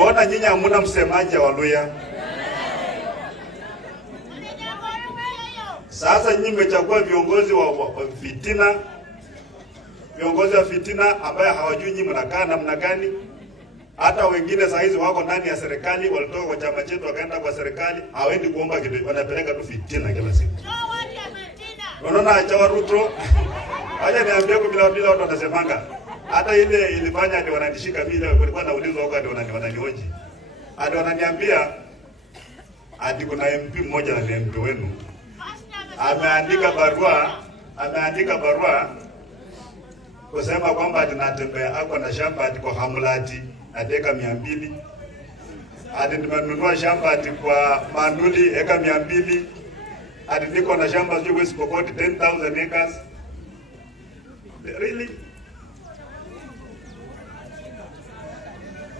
Mbona nyinyi hamuna msemaji wa Waluhya? Sasa nyinyi mmechagua viongozi wa fitina. Viongozi wa fitina ambaye hawajui nyinyi mnakaa namna gani. Hata wengine saa hizi wako ndani ya serikali, walitoka kwa chama chetu wakaenda kwa serikali, hawaendi kuomba kitu, wanapeleka tu fitina kila siku. Unaona acha Ruto. Acha niambie kwa bila watu wanasemanga. Hata ile ilifanya ndio wananishika mimi, kulikuwa naulizwa huko ndio wananioji. Hadi wananiambia hadi kuna MP mmoja na MP wenu ameandika barua kusema kwamba tunatembea ako na shamba ati kwa Hamlati ateka 200. Hadi nimenunua shamba ati kwa Manduli eka 200. Hadi niko na shamba sio West Pokot 10,000 acres. Really?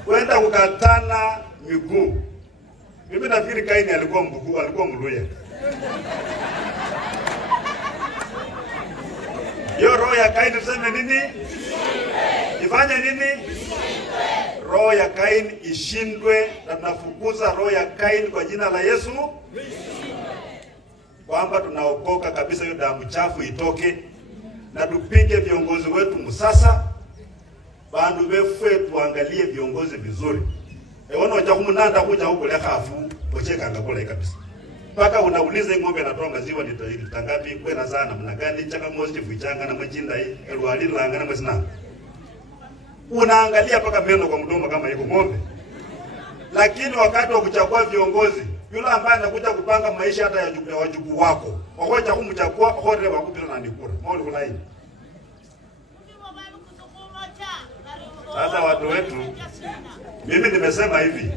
Kwenda kukatana miguu. Mimi nafikiri Kaini alikuwa Mluhya. Hiyo roho ya Kaini tuseme nini? Ifanye nini? Roho ya Kaini ishindwe, na tunafukuza roho ya Kaini kwa jina la Yesu. Kwamba tunaokoka kabisa, hiyo damu chafu itoke, na tupige viongozi wetu msasa. Bandu befwe tuangalie viongozi vizuri. Ewana wacha kumunanda kuja huko le khafu, ocheka ngakula kabisa. Paka unauliza ng'ombe inatoa maziwa litangapi kwenda sana mna gani chaka mosti vichanga na majinda hii elwali langa na masina. Unaangalia paka meno kwa mdomo kama iko ng'ombe. Lakini wakati wa kuchagua viongozi, yule ambaye anakuja kupanga maisha hata ya wajukuu wako, wakocha kumchagua hore wakupita na ndikura. Maoni kuna hii. Sasa watu wetu, mimi nimesema hivi,